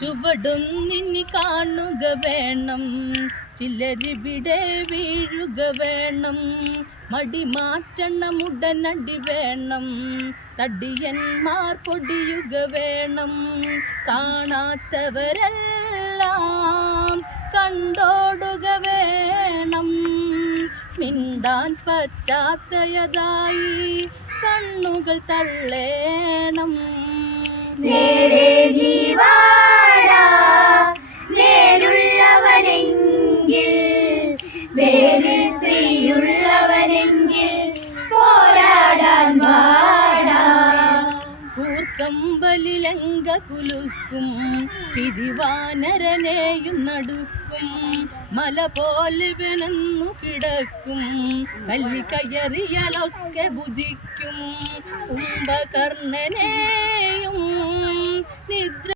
ചുവടൊന്നിനി കാണുക വേണം, ചിലരിവിടെ വീഴുക വേണം. മടി മാറ്റണം ഉടനടി വേണം, തടിയന്മാർ പൊടിയുക വേണം. കാണാത്തവരെല്ലാം കണ്ടോടുക വേണം, മിണ്ടാൻ പറ്റാത്തയതായി കണ്ണുകൾ തള്ളേണം. നേരെ നീ വാടാ, നേരുള്ളവനെങ്കിൽ, വേറെ ശ്രീയുള്ളവനെങ്കിൽ പോരാടാൻ വാടാ. കൂർക്കമ്പലിലങ്ക കുലുക്കും, ചിരിവാനരനെയും നടുക്കും. മല പോലെ വെനന്നു കിടക്കും, കല്ലി കയറിയാലൊക്കെ ഭുജിക്കും. കുംഭകർണനെയും നിദ്ര